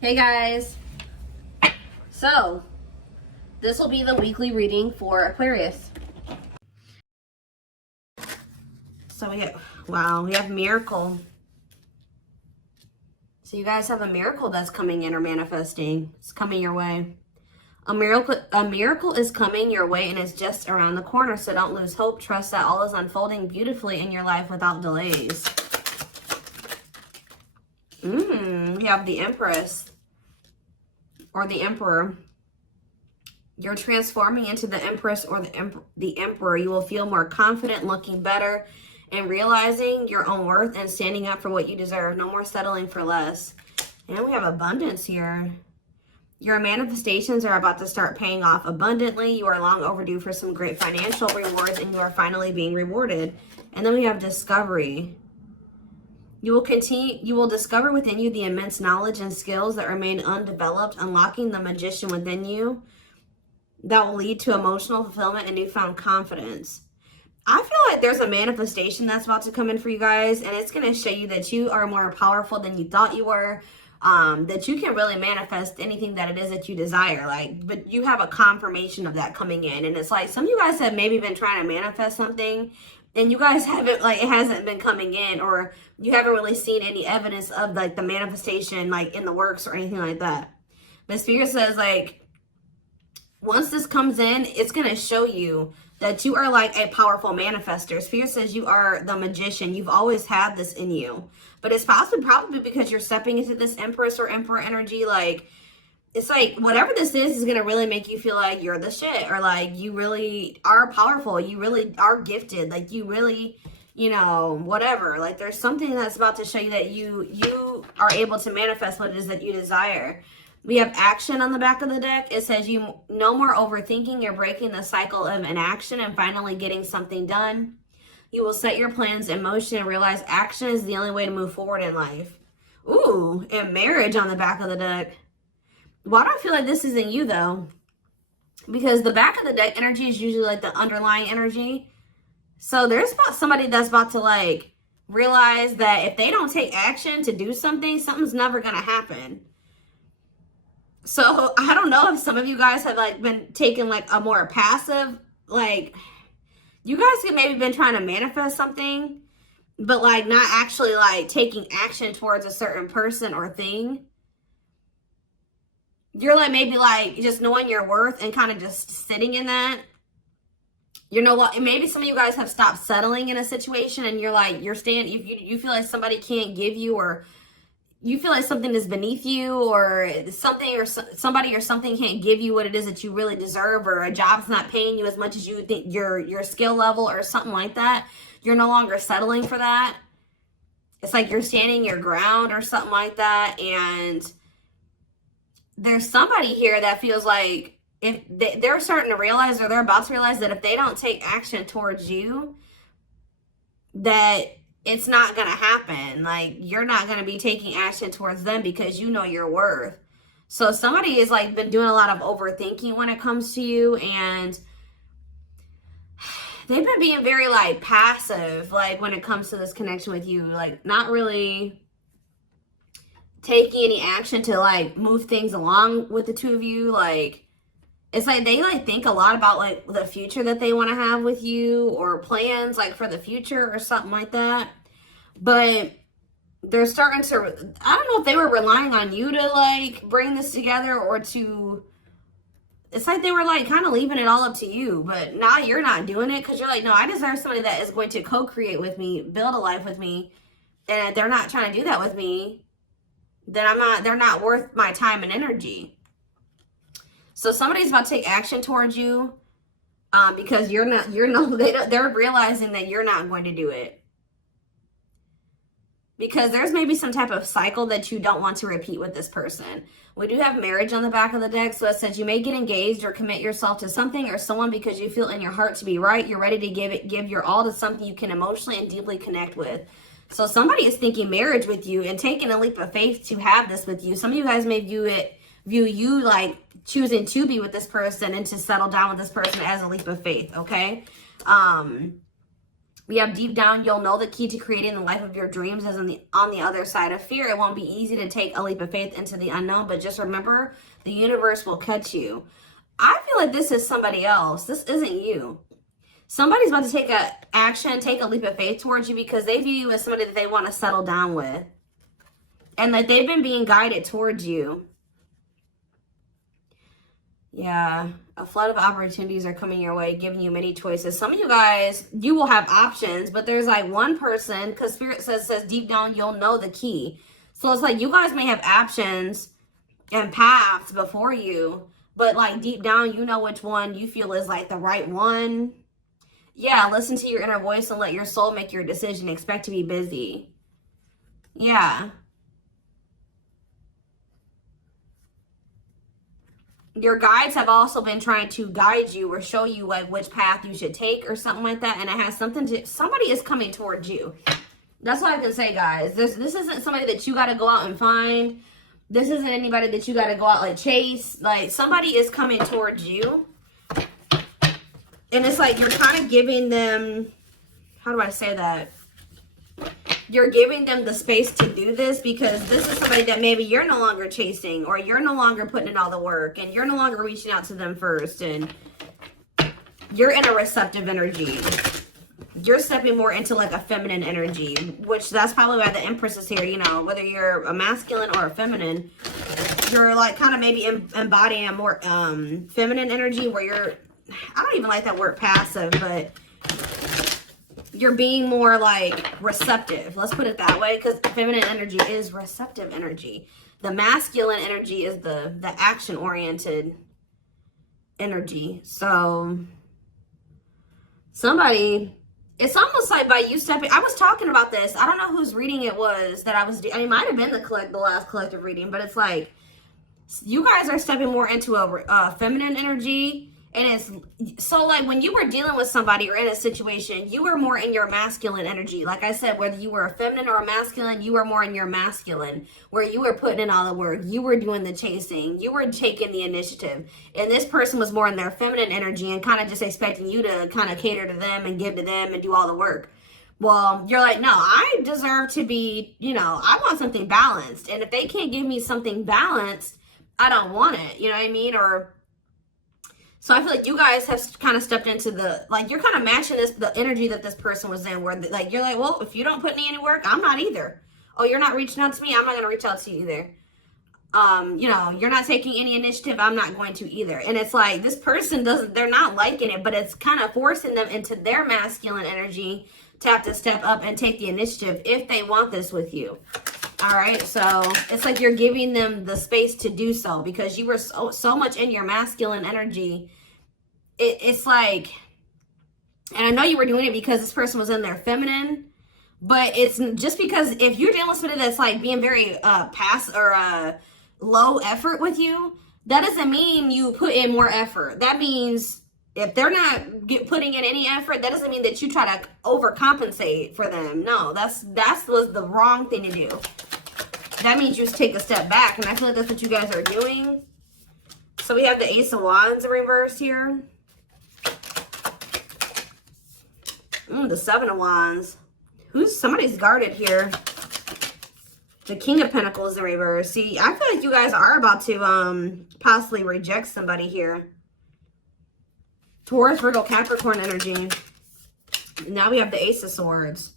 Hey guys, so this will be the weekly reading for Aquarius. So we have miracle. So you guys have a miracle that's coming in or manifesting. It's coming your way. A miracle is coming your way and it's just around the corner. So don't lose hope. Trust that all is unfolding beautifully in your life without delays. We have the Empress or the Emperor. You're transforming into the Empress or the Emperor. You will feel more confident, looking better, and realizing your own worth and standing up for what you deserve. No more settling for less. And we have abundance here. Your manifestations are about to start paying off abundantly. You are long overdue for some great financial rewards, and you are finally being rewarded. And then we have discovery. You will discover within you the immense knowledge and skills that remain undeveloped, unlocking the magician within you that will lead to emotional fulfillment and newfound confidence. I feel like there's a manifestation that's about to come in for you guys, and it's going to show you that you are more powerful than you thought you were, that you can really manifest anything that it is that you desire. But you have a confirmation of that coming in, and it's like some of you guys have maybe been trying to manifest something, and you guys haven't, it hasn't been coming in, or you haven't really seen any evidence of the manifestation in the works or anything like that. But Spirit says once this comes in, it's going to show you that you are a powerful manifester. Spirit says you are the magician. You've always had this in you. But it's probably because you're stepping into this Empress or Emperor energy. It's whatever this is going to really make you feel like you're the shit. Or you really are powerful. You really are gifted. You really, whatever. There's something that's about to show you that you are able to manifest what it is that you desire. We have action on the back of the deck. It says you no more overthinking. You're breaking the cycle of inaction and finally getting something done. You will set your plans in motion and realize action is the only way to move forward in life. Ooh, and marriage on the back of the deck. Why do I feel like this isn't you though? Because the back of the deck energy is usually the underlying energy. So there's somebody that's about to realize that if they don't take action to do something, something's never going to happen. So I don't know if some of you guys have been taking a more passive, you guys have maybe been trying to manifest something, but not actually taking action towards a certain person or thing. You're maybe just knowing your worth and kind of just sitting in that. You know what? Maybe some of you guys have stopped settling in a situation and you're you feel like somebody can't give you, or you feel like something is beneath you, or something or somebody or something can't give you what it is that you really deserve, or a job's not paying you as much as you think your skill level or something like that. You're no longer settling for that. It's you're standing your ground or something like that. And there's somebody here that feels like if they're starting to realize, or they're about to realize, that if they don't take action towards you, that it's not going to happen. You're not going to be taking action towards them because you know your worth. So somebody has been doing a lot of overthinking when it comes to you, and they've been being very passive when it comes to this connection with you, not really taking any action to move things along with the two of you. It's they think a lot about the future that they want to have with you, or plans for the future or something like that. But they're starting to, I don't know if they were relying on you to bring this together, or to, it's they were kind of leaving it all up to you. But now you're not doing it because you're no, I deserve somebody that is going to co-create with me, build a life with me. And if they're not trying to do that with me, then they're not worth my time and energy. So somebody's about to take action towards you because they're realizing that you're not going to do it. Because there's maybe some type of cycle that you don't want to repeat with this person. We do have marriage on the back of the deck. So it says you may get engaged or commit yourself to something or someone because you feel in your heart to be right. You're ready to give your all to something you can emotionally and deeply connect with. So somebody is thinking marriage with you and taking a leap of faith to have this with you. Some of you guys may view you choosing to be with this person and to settle down with this person as a leap of faith, okay? We have deep down, you'll know the key to creating the life of your dreams is on the other side of fear. It won't be easy to take a leap of faith into the unknown, but just remember, the universe will catch you. I feel like this is somebody else. This isn't you. Somebody's about to take a action, take a leap of faith towards you because they view you as somebody that they want to settle down with. And that they've been being guided towards you. Yeah, a flood of opportunities are coming your way, giving you many choices. Some of you guys, you will have options, but there's like one person, because Spirit says deep down, you'll know the key. So it's like you guys may have options and paths before you, but like deep down, you know which one you feel is like the right one. Yeah, listen to your inner voice and let your soul make your decision. Expect to be busy. Yeah. Your guides have also been trying to guide you or show you like which path you should take or something like that. And it has something to, somebody is coming towards you. That's all I can say, guys. This isn't somebody that you got to go out and find. This isn't anybody that you got to go out like chase. Like somebody is coming towards you. And it's like you're kind of giving them, how do I say that? You're giving them the space to do this because this is somebody that maybe you're no longer chasing or you're no longer putting in all the work and you're no longer reaching out to them first and you're in a receptive energy. You're stepping more into like a feminine energy, which that's probably why the Empress is here. You know, whether you're a masculine or a feminine, you're like kind of maybe embodying a more feminine energy where you're, I don't even like that word passive, but you're being more like receptive. Let's put it that way, because feminine energy is receptive energy. The masculine energy is the action-oriented energy. So somebody, it's almost like by you stepping, I was talking about this. I don't know whose reading it was that I was doing. It might have been the last collective reading, but it's like you guys are stepping more into a feminine energy. And it's so like when you were dealing with somebody or in a situation, you were more in your masculine energy. Like I said, whether you were a feminine or a masculine, you were more in your masculine, where you were putting in all the work. You were doing the chasing. You were taking the initiative. And this person was more in their feminine energy and kind of just expecting you to kind of cater to them and give to them and do all the work. Well, you're like, no, I deserve to be, you know, I want something balanced. And if they can't give me something balanced, I don't want it. You know what I mean? Or so I feel like you guys have kind of stepped into the, like, you're kind of matching the energy that this person was in, where, like, you're like, well, if you don't put in any work, I'm not either. Oh, you're not reaching out to me? I'm not going to reach out to you either. You know, you're not taking any initiative, I'm not going to either. And it's like, this person they're not liking it, but it's kind of forcing them into their masculine energy to have to step up and take the initiative if they want this with you. All right, so it's like you're giving them the space to do so because you were so much in your masculine energy. It's like, and I know you were doing it because this person was in their feminine, but it's just because if you're dealing with somebody that's like being very low effort with you, that doesn't mean you put in more effort. That means if they're not putting in any effort, that doesn't mean that you try to overcompensate for them. No, that was the wrong thing to do. That means you just take a step back, and I feel like that's what you guys are doing. So we have the Ace of Wands in reverse here. The Seven of Wands. Somebody's guarded here. The King of Pentacles in reverse. See, I feel like you guys are about to possibly reject somebody here. Taurus, Virgo, Capricorn energy. Now we have the Ace of Swords.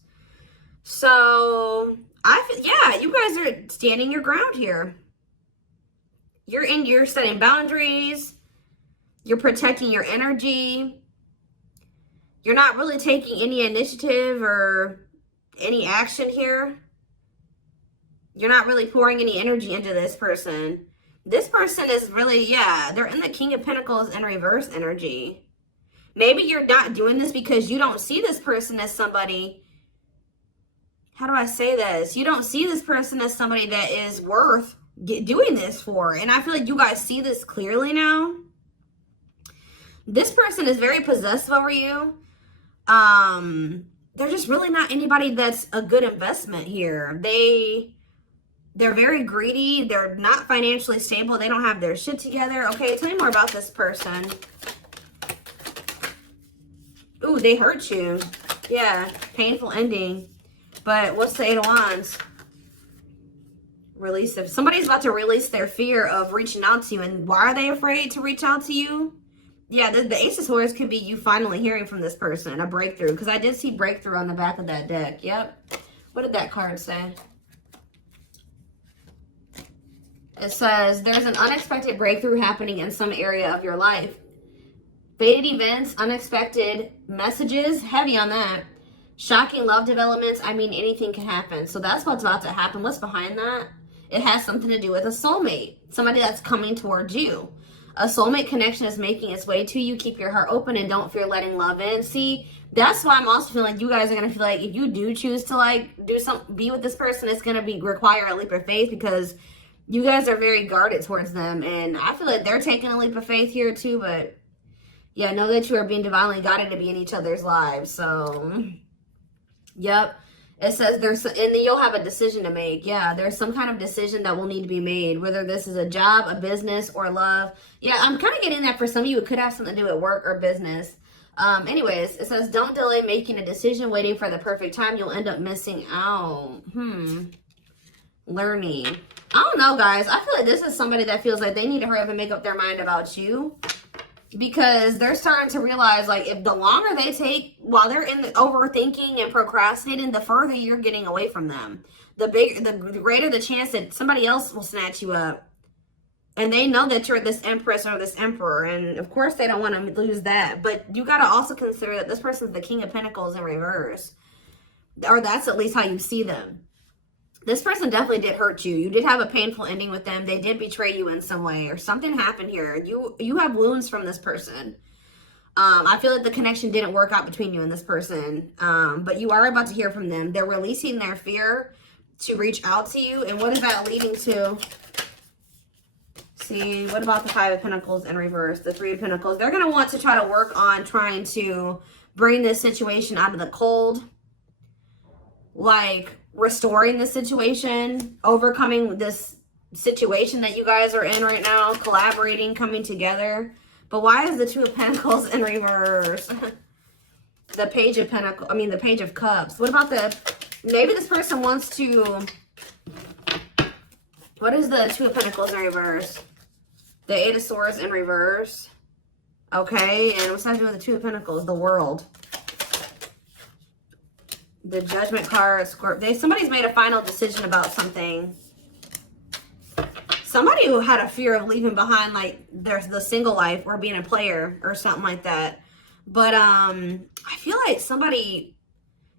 So, yeah, you guys are standing your ground here. You're setting boundaries. You're protecting your energy. You're not really taking any initiative or any action here. You're not really pouring any energy into this person. This person is really, yeah, they're in the King of Pentacles in reverse energy. Maybe you're not doing this because you don't see this person as somebody, how do I say this? You don't see this person as somebody that is worth doing this for. And I feel like you guys see this clearly now. This person is very possessive over you. They're just really not anybody that's a good investment here. They're very greedy. They're not financially stable. They don't have their shit together. Okay, tell me more about this person. Ooh, they hurt you. Yeah, painful ending. But what's the Eight of Wands? Release. If somebody's about to release their fear of reaching out to you, and why are they afraid to reach out to you? Yeah, the Ace of Swords could be you finally hearing from this person, a breakthrough, because I did see breakthrough on the back of that deck. Yep. What did that card say? It says there's an unexpected breakthrough happening in some area of your life. Fated events, unexpected messages, heavy on that. Shocking love developments. I mean, anything can happen. So that's what's about to happen. What's behind that? It has something to do with a soulmate. Somebody that's coming towards you. A soulmate connection is making its way to you. Keep your heart open and don't fear letting love in. See, that's why I'm also feeling like you guys are going to feel like if you do choose to like be with this person, it's going to require a leap of faith, because you guys are very guarded towards them. And I feel like they're taking a leap of faith here too. But yeah, know that you are being divinely guided to be in each other's lives. So, yep. It says and then you'll have a decision to make. Yeah, there's some kind of decision that will need to be made, whether this is a job, a business, or love. Yeah, I'm kind of getting that for some of you. It could have something to do with work or business. Anyways, it says don't delay making a decision, waiting for the perfect time. You'll end up missing out. Learning. I don't know, guys. I feel like this is somebody that feels like they need to hurry up and make up their mind about you. Because they're starting to realize, like, if the longer they take while they're in the overthinking and procrastinating, the further you're getting away from them. The greater the chance that somebody else will snatch you up. And they know that you're this empress or this emperor. And, of course, they don't want to lose that. But you got to also consider that this person's the King of Pentacles in reverse. Or that's at least how you see them. This person definitely did hurt you. You did have a painful ending with them. They did betray you in some way, or something happened here. You have wounds from this person. I feel like the connection didn't work out between you and this person. But you are about to hear from them. They're releasing their fear to reach out to you. And what is that leading to? See, what about the Five of Pentacles in reverse? The Three of Pentacles. They're going to want to try to work on trying to bring this situation out of the cold. Like restoring the situation, overcoming this situation that you guys are in right now, collaborating, coming together. But why is the Two of Pentacles in reverse? The Page of Pentacles, the Page of Cups. What about maybe this person wants to, what is the Two of Pentacles in reverse? The Eight of Swords in reverse. Okay, and what's that doing with the Two of Pentacles? The World. The Judgment card, Scorpio. Somebody's made a final decision about something. Somebody who had a fear of leaving behind, like, there's the single life or being a player or something like that. But I feel like somebody,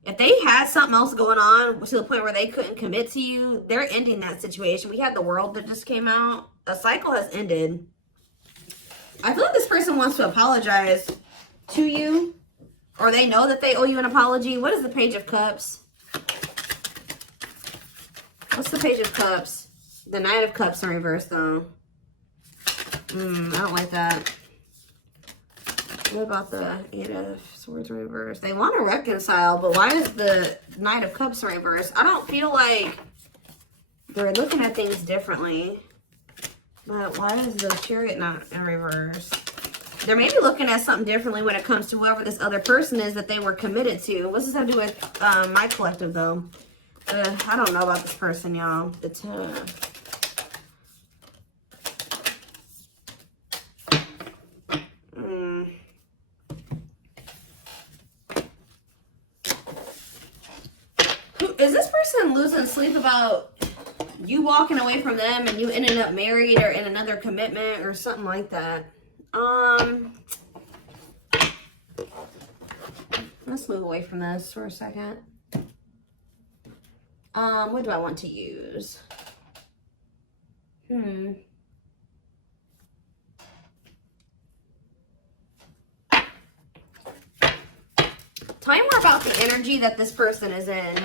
if they had something else going on to the point where they couldn't commit to you, they're ending that situation. We had the World that just came out. A cycle has ended. I feel like this person wants to apologize to you. Or they know that they owe you an apology. What is the Page of Cups? What's the Page of Cups? The Knight of Cups in reverse, though. I don't like that. What about the Eight of Swords in reverse? They want to reconcile, but why is the Knight of Cups in reverse? I don't feel like they're looking at things differently. But why is the Chariot not in reverse? They're maybe looking at something differently when it comes to whoever this other person is that they were committed to. What's this have to do with my collective, though? I don't know about this person, y'all. Is this person losing sleep about you walking away from them and you ending up married or in another commitment or something like that? Let's move away from this for a second. What do I want to use? Tell me more about the energy that this person is in.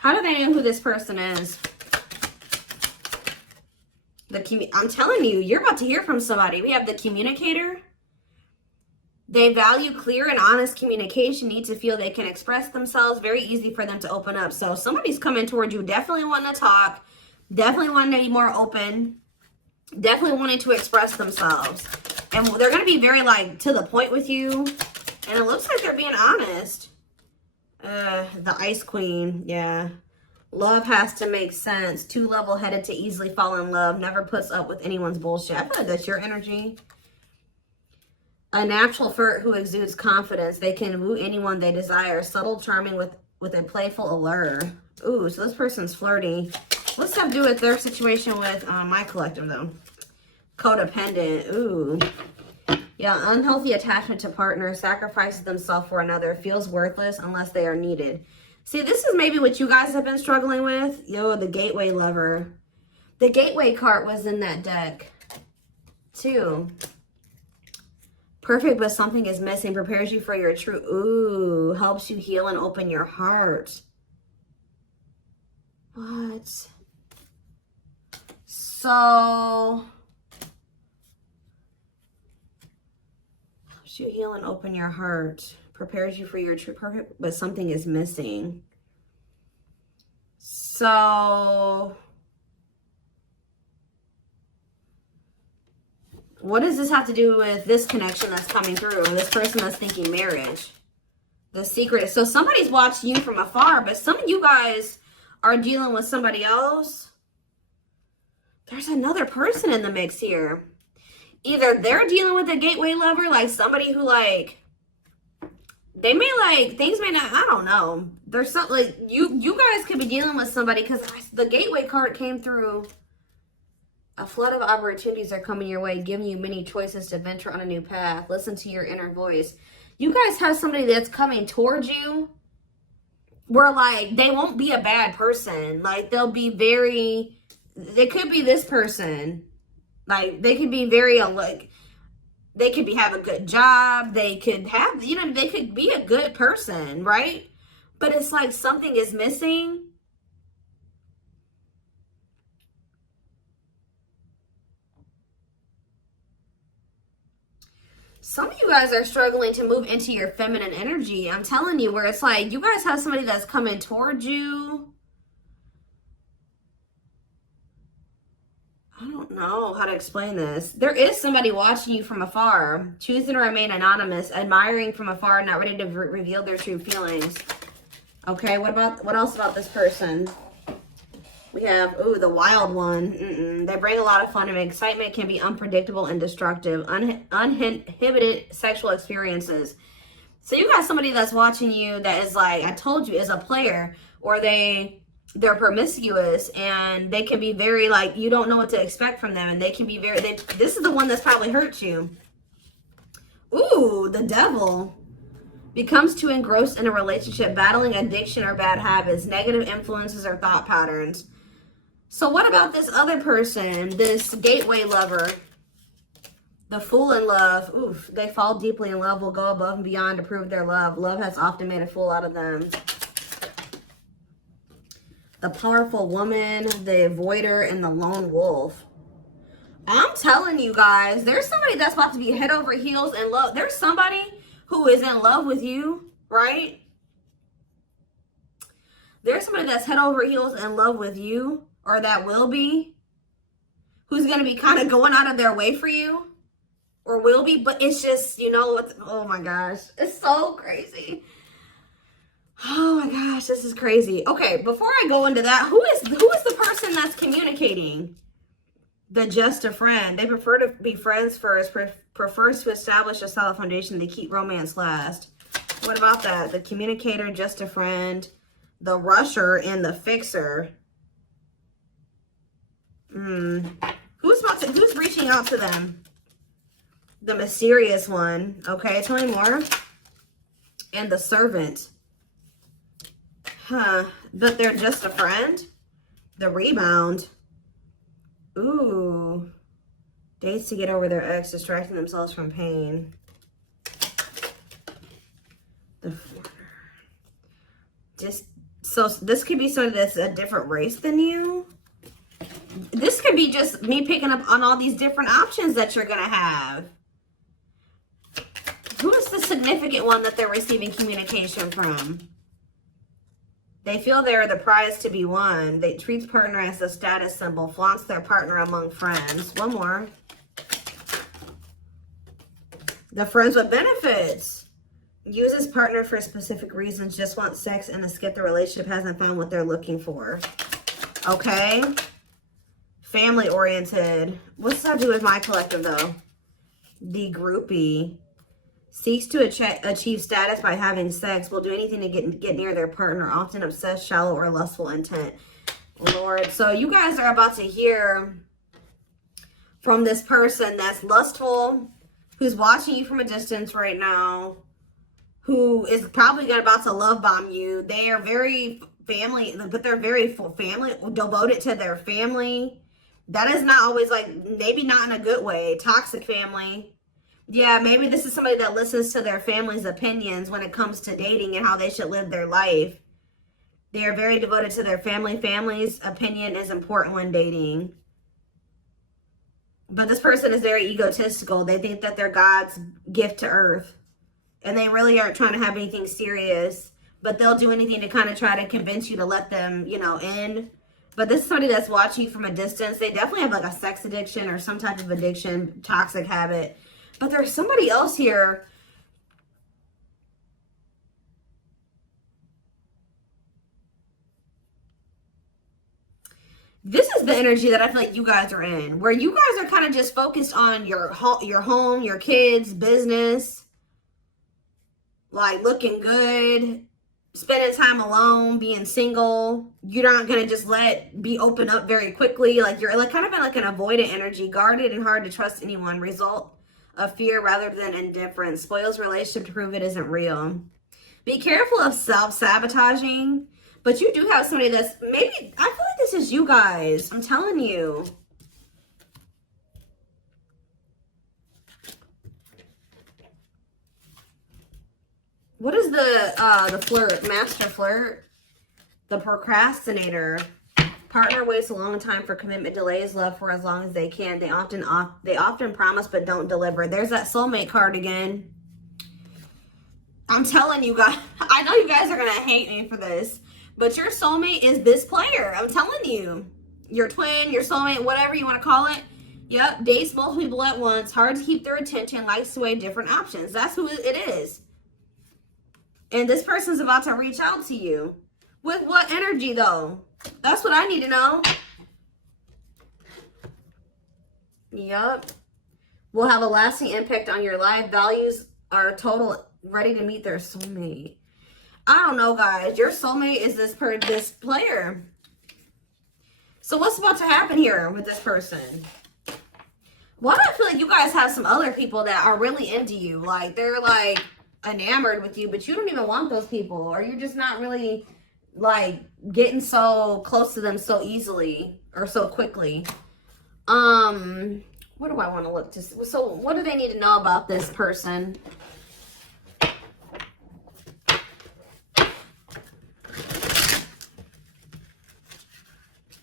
How do they know who this person is? I'm telling you, you're about to hear from somebody. We have the Communicator. They value clear and honest communication, need to feel they can express themselves. Very easy for them to open up. So somebody's coming towards you, definitely wanting to talk, definitely wanting to be more open, definitely wanting to express themselves. And they're going to be very, like, to the point with you. And it looks like they're being honest. The Ice Queen, yeah. Love has to make sense. Too level-headed to easily fall in love. Never puts up with anyone's bullshit. I feel like that's your energy. A natural flirt who exudes confidence. They can woo anyone they desire. Subtle, charming with a playful allure. Ooh, so this person's flirty. What's that do with their situation with my collective, though? Codependent. Ooh. Yeah, unhealthy attachment to partner. Sacrifices themselves for another. Feels worthless unless they are needed. See, this is maybe what you guys have been struggling with. Yo, the gateway lover. The gateway card was in that deck, too. Perfect, but something is missing. Prepares you for your true... Ooh, helps you heal and open your heart. What? So... helps you heal and open your heart. Prepares you for your true perfect, but something is missing. So... what does this have to do with this connection that's coming through? This person that's thinking marriage. The secret. So somebody's watching you from afar, but some of you guys are dealing with somebody else. There's another person in the mix here. Either they're dealing with a gateway lover, like somebody who like, they may like, things may not, I don't know. There's something like, you guys could be dealing with somebody because the gateway card came through. A flood of opportunities are coming your way, giving you many choices to venture on a new path. Listen to your inner voice. You guys have somebody that's coming towards you where, like, they won't be a bad person. Like, they'll be very, they could be this person. Like, they could be very, like, they could have a good job. They could have, you know, they could be a good person, right? But it's like something is missing. Some of you guys are struggling to move into your feminine energy. I'm telling you, where it's like you guys have somebody that's coming towards you. I don't know how to explain this. There is somebody watching you from afar, choosing to remain anonymous, admiring from afar, not ready to reveal their true feelings. Okay, what else about this person? We have, ooh, the wild one. They bring a lot of fun and excitement, can be unpredictable and destructive. Uninhibited sexual experiences. So you got somebody that's watching you that is like, I told you, is a player. Or they're promiscuous and they can be very like, you don't know what to expect from them. And they can be very, this is the one that's probably hurt you. Ooh, the devil. Becomes too engrossed in a relationship, battling addiction or bad habits, negative influences or thought patterns. So what about this other person, this gateway lover, the fool in love? Oof, they fall deeply in love, will go above and beyond to prove their love. Love has often made a fool out of them. The powerful woman, the avoider, and the lone wolf. I'm telling you guys, there's somebody that's about to be head over heels in love. There's somebody who is in love with you, right? There's somebody that's head over heels in love with you, or that will be, who's going to be kind of going out of their way for you, or will be, but it's just, you know, oh my gosh, it's so crazy. Oh my gosh, this is crazy. Okay, before I go into that, who is the person that's communicating? The just a friend. They prefer to be friends first, prefers to establish a solid foundation. They keep romance last. What about that? The communicator, just a friend, the rusher, and the fixer. Who's reaching out to them? The mysterious one. Okay, tell me more. And the servant. Huh. But they're just a friend? The rebound. Ooh. Dates to get over their ex, distracting themselves from pain. The so this could be somebody that's a different race than you. This could be just me picking up on all these different options that you're going to have. Who is the significant one that they're receiving communication from? They feel they're the prize to be won. They treat partner as a status symbol, flaunts their partner among friends. One more. The friends with benefits. Uses partner for specific reasons, just want sex and to skip the relationship, hasn't found what they're looking for. Okay. Family oriented. What's that do with my collective though? The groupie. Seeks to achieve status by having sex. Will do anything to get near their partner. Often obsessed, shallow, or lustful intent. Lord. So you guys are about to hear from this person that's lustful, who's watching you from a distance right now, who is probably about to love bomb you. They are very family, but they're very family, devoted to their family. That is not always like, maybe not in a good way. Toxic family. Yeah, maybe this is somebody that listens to their family's opinions when it comes to dating and how they should live their life. They are very devoted to their family. Family's opinion is important when dating. But this person is very egotistical. They think that they're God's gift to earth. And they really aren't trying to have anything serious. But they'll do anything to kind of try to convince you to let them, you know, in. But this is somebody that's watching you from a distance. They definitely have like a sex addiction or some type of addiction, toxic habit. But there's somebody else here. This is the energy that I feel like you guys are in, where you guys are kind of just focused on your home, your kids, business, like looking good, spending time alone, being single. You're not going to just be open up very quickly. Like you're like kind of in like an avoidant energy, guarded and hard to trust anyone. Result of fear rather than indifference. Spoils relationship to prove it isn't real. Be careful of self-sabotaging. But you do have somebody that's maybe, I feel like this is you guys. I'm telling you. What is the flirt? Master flirt? The procrastinator. Partner waits a long time for commitment, delays love for as long as they can. They often promise but don't deliver. There's that soulmate card again. I'm telling you guys, I know you guys are going to hate me for this. But your soulmate is this player. I'm telling you. Your twin, your soulmate, whatever you want to call it. Yep. Dates multiple people at once. Hard to keep their attention. Likes to weigh different options. That's who it is. And this person's about to reach out to you. With what energy, though? That's what I need to know. Yep. Will have a lasting impact on your life. Values are total, ready to meet their soulmate. I don't know, guys. Your soulmate is this player. So what's about to happen here with this person? Why do I feel like you guys have some other people that are really into you? Like, they're, like, enamored with you, but you don't even want those people. Or you're just not really, like, getting so close to them so easily or so quickly. What do I want to look to? So what do they need to know about this person?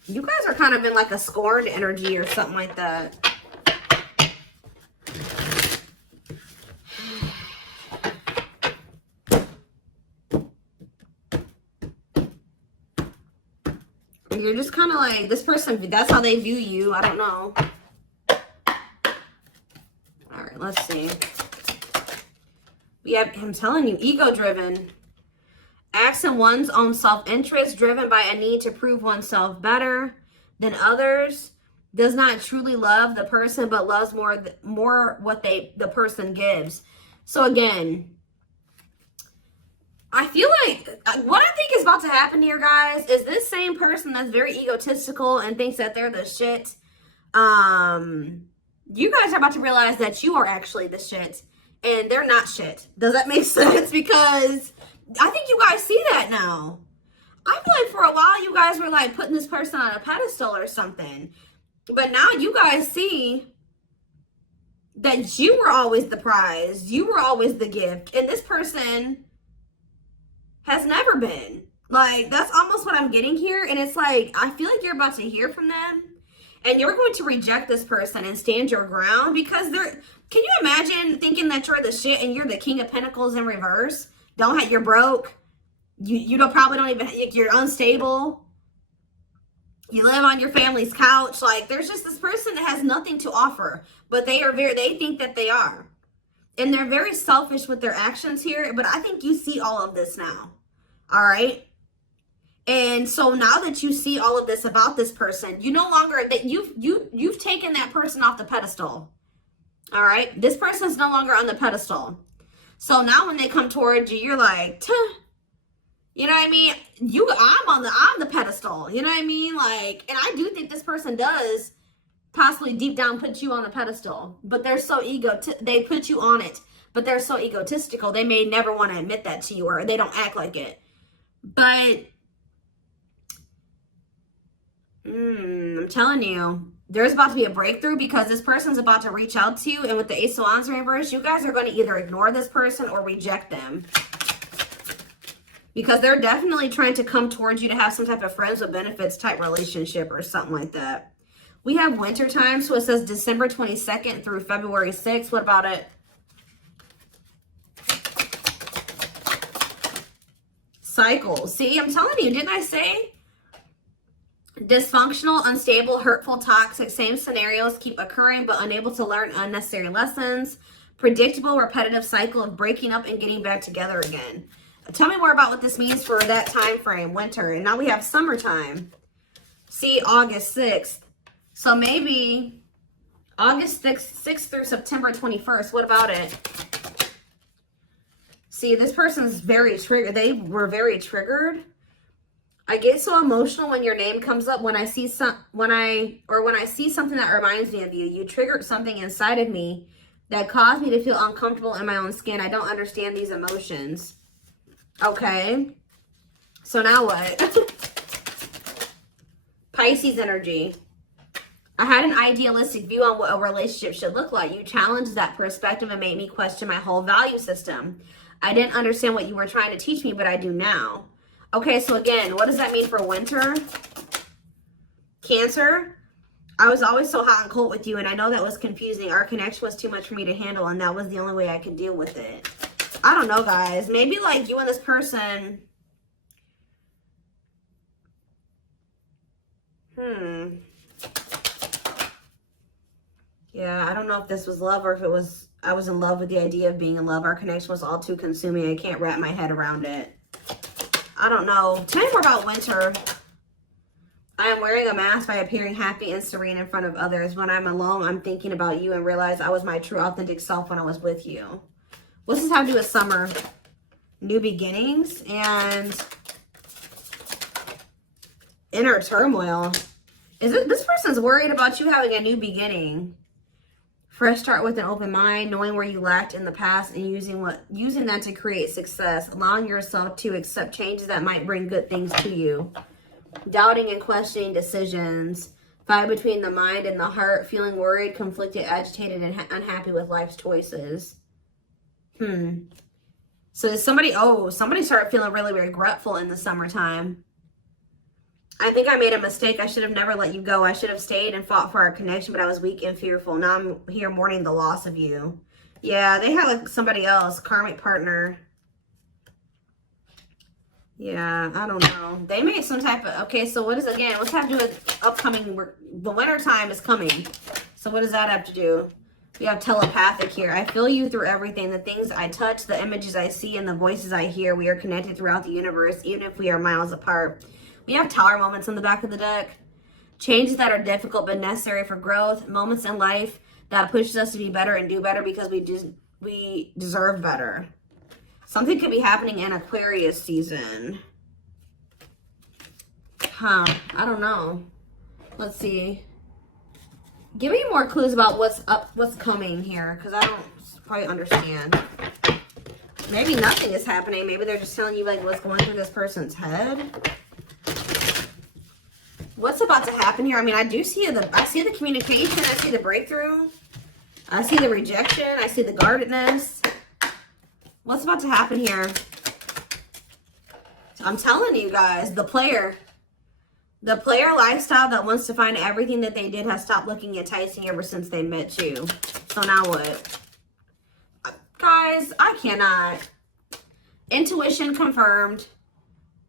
You guys are kind of in like a scorned energy or something like that. You're just kind of like, this person, that's how they view you. I don't know. All right, let's see. We have him telling you, ego-driven. Acts in one's own self-interest, driven by a need to prove oneself better than others. Does not truly love the person, but loves more what the person gives. So again, I feel like what I think is about to happen here, guys, is this same person that's very egotistical and thinks that they're the shit. You guys are about to realize that you are actually the shit and they're not shit. Does that make sense? Because I think you guys see that now. I feel like for a while you guys were like putting this person on a pedestal or something. But now you guys see that you were always the prize. You were always the gift. And this person has never been. Like, that's almost what I'm getting here. And it's like, I feel like you're about to hear from them. And you're going to reject this person and stand your ground. Because they're, can you imagine thinking that you're the shit and you're the King of Pentacles in reverse? You're broke. You probably don't even, you're unstable. You live on your family's couch. Like, there's just this person that has nothing to offer. But they think that they are. And they're very selfish with their actions here, but I think you see all of this now. All right. And so now that you see all of this about this person, you no longer, that you've taken that person off the pedestal. All right. This person's no longer on the pedestal. So now when they come towards you, you're like, tuh. You know what I mean? I'm the pedestal. You know what I mean? Like, and I do think this person does possibly deep down put you on a pedestal, but they're so they put you on it, but they're so egotistical. They may never want to admit that to you, or they don't act like it. But I'm telling you, there's about to be a breakthrough because this person's about to reach out to you. And with the Ace of Wands reverse, you guys are going to either ignore this person or reject them. Because they're definitely trying to come towards you to have some type of friends with benefits type relationship or something like that. We have winter time, so it says December 22nd through February 6th. What about it? Cycles. See, I'm telling you, didn't I say? Dysfunctional, unstable, hurtful, toxic, same scenarios keep occurring but unable to learn unnecessary lessons. Predictable, repetitive cycle of breaking up and getting back together again. Tell me more about what this means for that time frame, winter. And now we have summertime. See, August 6th. So maybe August 6th through September 21st. What about it? See, this person's very triggered. They were very triggered. I get so emotional when your name comes up. When I see something that reminds me of you. You triggered something inside of me that caused me to feel uncomfortable in my own skin. I don't understand these emotions. Okay. So now what? Pisces energy. I had an idealistic view on what a relationship should look like. You challenged that perspective and made me question my whole value system. I didn't understand what you were trying to teach me, but I do now. Okay, so again, what does that mean for winter? Cancer. I was always so hot and cold with you, and I know that was confusing. Our connection was too much for me to handle, and that was the only way I could deal with it. I don't know, guys. Maybe like you and this person. Yeah, I don't know if this was love or if it was, I was in love with the idea of being in love. Our connection was all too consuming. I can't wrap my head around it. I don't know. Tell me more about winter. I am wearing a mask by appearing happy and serene in front of others. When I'm alone, I'm thinking about you and realize I was my true authentic self when I was with you. What's this have to do with summer? New beginnings and inner turmoil. Is it this person's worried about you having a new beginning? Fresh start with an open mind, knowing where you lacked in the past and using that to create success. Allowing yourself to accept changes that might bring good things to you. Doubting and questioning decisions. Fight between the mind and the heart. Feeling worried, conflicted, agitated, and unhappy with life's choices. So somebody started feeling really regretful in the summertime. I think I made a mistake. I should have never let you go. I should have stayed and fought for our connection, but I was weak and fearful. Now I'm here mourning the loss of you. Yeah, they had like somebody else, karmic partner. Yeah, I don't know. They made some type of, okay, so what is, again, what's have to do with upcoming, the winter time is coming. So what does that have to do? We have telepathic here. I feel you through everything. The things I touch, the images I see, and the voices I hear. We are connected throughout the universe, even if we are miles apart. We have tower moments on the back of the deck. Changes that are difficult but necessary for growth. Moments in life that pushes us to be better and do better because we deserve better. Something could be happening in Aquarius season. I don't know. Let's see. Give me more clues about what's coming here, because I don't quite understand. Maybe nothing is happening. Maybe they're just telling you like what's going through this person's head. What's about to happen here? I mean, I see the communication. I see the breakthrough. I see the rejection. I see the guardedness. What's about to happen here? I'm telling you guys, the player lifestyle that wants to find everything that they did has stopped looking enticing ever since they met you. So now what? Guys, I cannot. Intuition confirmed.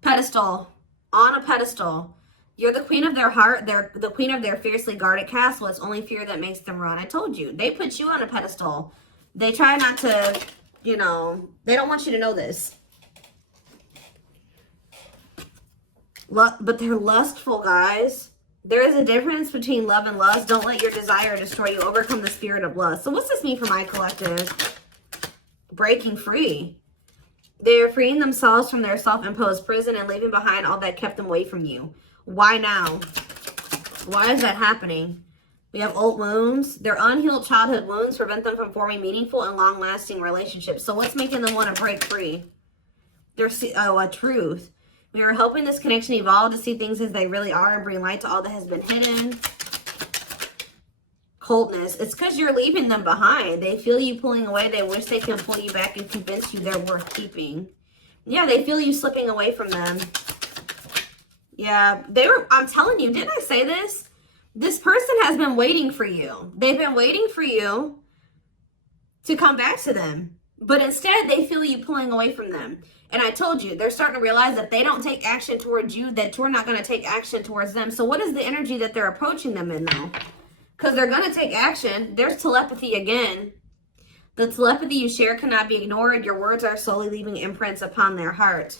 Pedestal. On a pedestal. You're the queen of their heart. They're the queen of their fiercely guarded castle. It's only fear that makes them run. I told you. They put you on a pedestal. They try not to, you know, they don't want you to know this. But they're lustful, guys. There is a difference between love and lust. Don't let your desire destroy you. Overcome the spirit of lust. So what's this mean for my collective? Breaking free. They are freeing themselves from their self-imposed prison and leaving behind all that kept them away from you. Why now? Why is that happening? We have old wounds. Their unhealed childhood wounds prevent them from forming meaningful and long-lasting relationships. So what's making them want to break free? A truth. We are helping this connection evolve to see things as they really are and bring light to all that has been hidden. Coldness. It's because you're leaving them behind. They feel you pulling away. They wish they can pull you back and convince you they're worth keeping. Yeah, they feel you slipping away from them. Yeah, I'm telling you, didn't I say this? This person has been waiting for you. They've been waiting for you to come back to them. But instead, they feel you pulling away from them. And I told you, they're starting to realize that they don't take action towards you, that you're not going to take action towards them. So what is the energy that they're approaching them in, though? Because they're going to take action. There's telepathy again. The telepathy you share cannot be ignored. Your words are slowly leaving imprints upon their heart.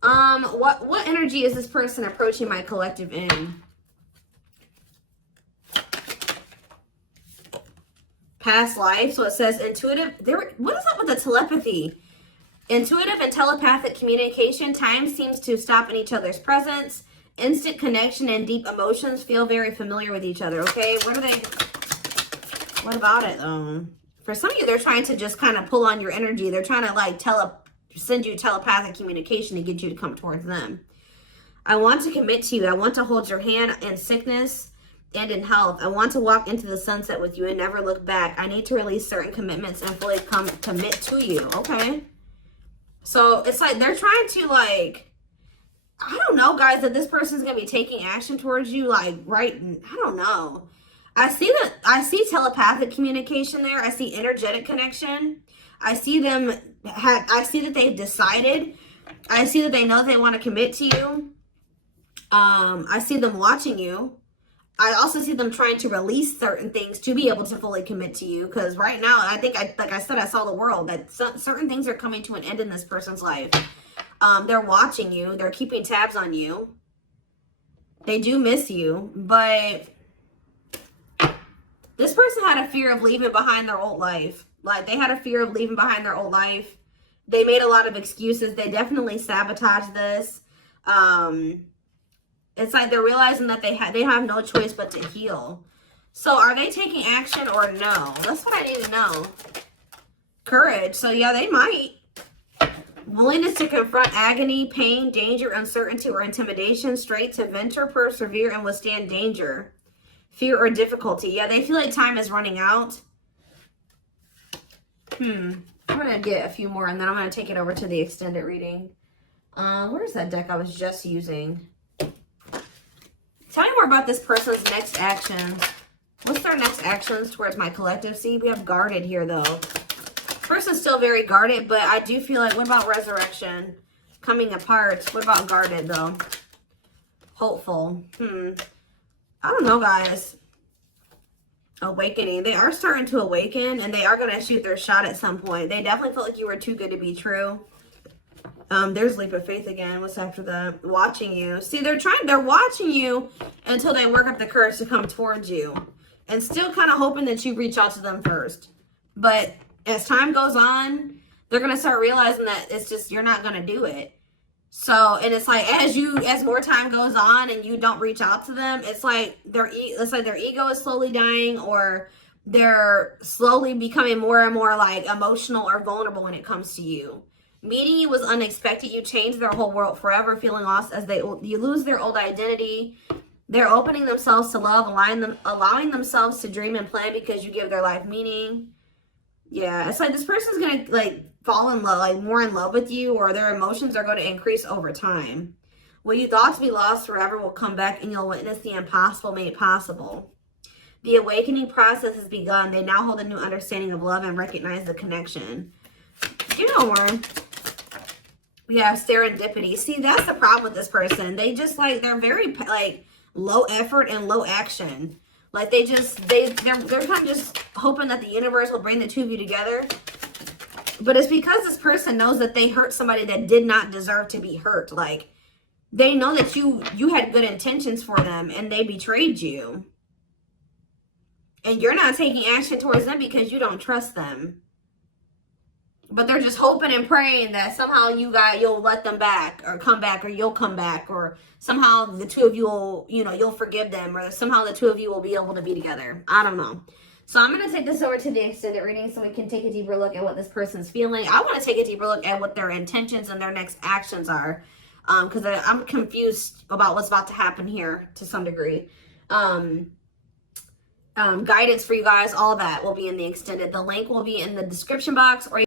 What energy is this person approaching my collective in? Past life. So it says intuitive. What is up with the telepathy? Intuitive and telepathic communication. Time seems to stop in each other's presence. Instant connection and deep emotions. Feel very familiar with each other. Okay, what about it? For some of you, they're trying to just kind of pull on your energy. They're trying to like send you telepathic communication to get you to come towards them. I want to commit to you. I want to hold your hand in sickness and in health. I want to walk into the sunset with you and never look back. I need to release certain commitments and fully commit to you. Okay. So it's like they're trying to like, I don't know, guys, that this person's going to be taking action towards you. Like, right. I don't know. I see telepathic communication there. I see energetic connection. I see that they've decided. I see that they know they want to commit to you. I see them watching you. I also see them trying to release certain things to be able to fully commit to you. Because right now, I think, like I said, I saw the world. That certain things are coming to an end in this person's life. They're watching you. They're keeping tabs on you. They do miss you. But this person had a fear of leaving behind their old life. Like, they had a fear of leaving behind their old life. They made a lot of excuses. They definitely sabotaged this. It's like they're realizing that they have no choice but to heal. So are they taking action or no? That's what I need to know. Courage. So yeah, they might. Willingness to confront agony, pain, danger, uncertainty, or intimidation. Strength to venture, persevere, and withstand danger. Fear or difficulty. Yeah, they feel like time is running out. I'm going to get a few more and then I'm going to take it over to the extended reading. Where's that deck I was just using? Tell me more about this person's next actions. What's their next actions towards my collective? See, we have guarded here, though. Person's still very guarded, but I do feel like, what about resurrection? Coming apart. What about guarded, though? Hopeful. I don't know, guys. Awakening. They are starting to awaken, and they are going to shoot their shot at some point. They definitely felt like you were too good to be true. There's leap of faith again. What's after that? Watching you. See, they're watching you until they work up the courage to come towards you. And still kind of hoping that you reach out to them first. But as time goes on, they're going to start realizing that it's just, you're not going to do it. So, and it's like, as more time goes on and you don't reach out to them, it's like their ego is slowly dying, or they're slowly becoming more and more like emotional or vulnerable when it comes to you. Meeting you was unexpected. You changed their whole world forever, feeling lost as you lose their old identity. They're opening themselves to love, allowing themselves to dream and plan because you give their life meaning. Yeah, it's like this person's going to like fall in love, like more in love with you, or their emotions are going to increase over time. What you thought to be lost forever will come back and you'll witness the impossible made possible. The awakening process has begun. They now hold a new understanding of love and recognize the connection. You know more. We have serendipity. See, that's the problem with this person. They just like, they're very like low effort and low action. Like they're kind of just hoping that the universe will bring the two of you together. But it's because this person knows that they hurt somebody that did not deserve to be hurt. Like, they know that you had good intentions for them and they betrayed you. And you're not taking action towards them because you don't trust them. But they're just hoping and praying that somehow you'll let them back or come back, or you'll come back, or somehow the two of you will, you'll forgive them, or somehow the two of you will be able to be together. I don't know. So I'm going to take this over to the extended reading so we can take a deeper look at what this person's feeling. I want to take a deeper look at what their intentions and their next actions are, because I'm confused about what's about to happen here to some degree. Guidance for you guys, all that will be in the extended. The link will be in the description box, or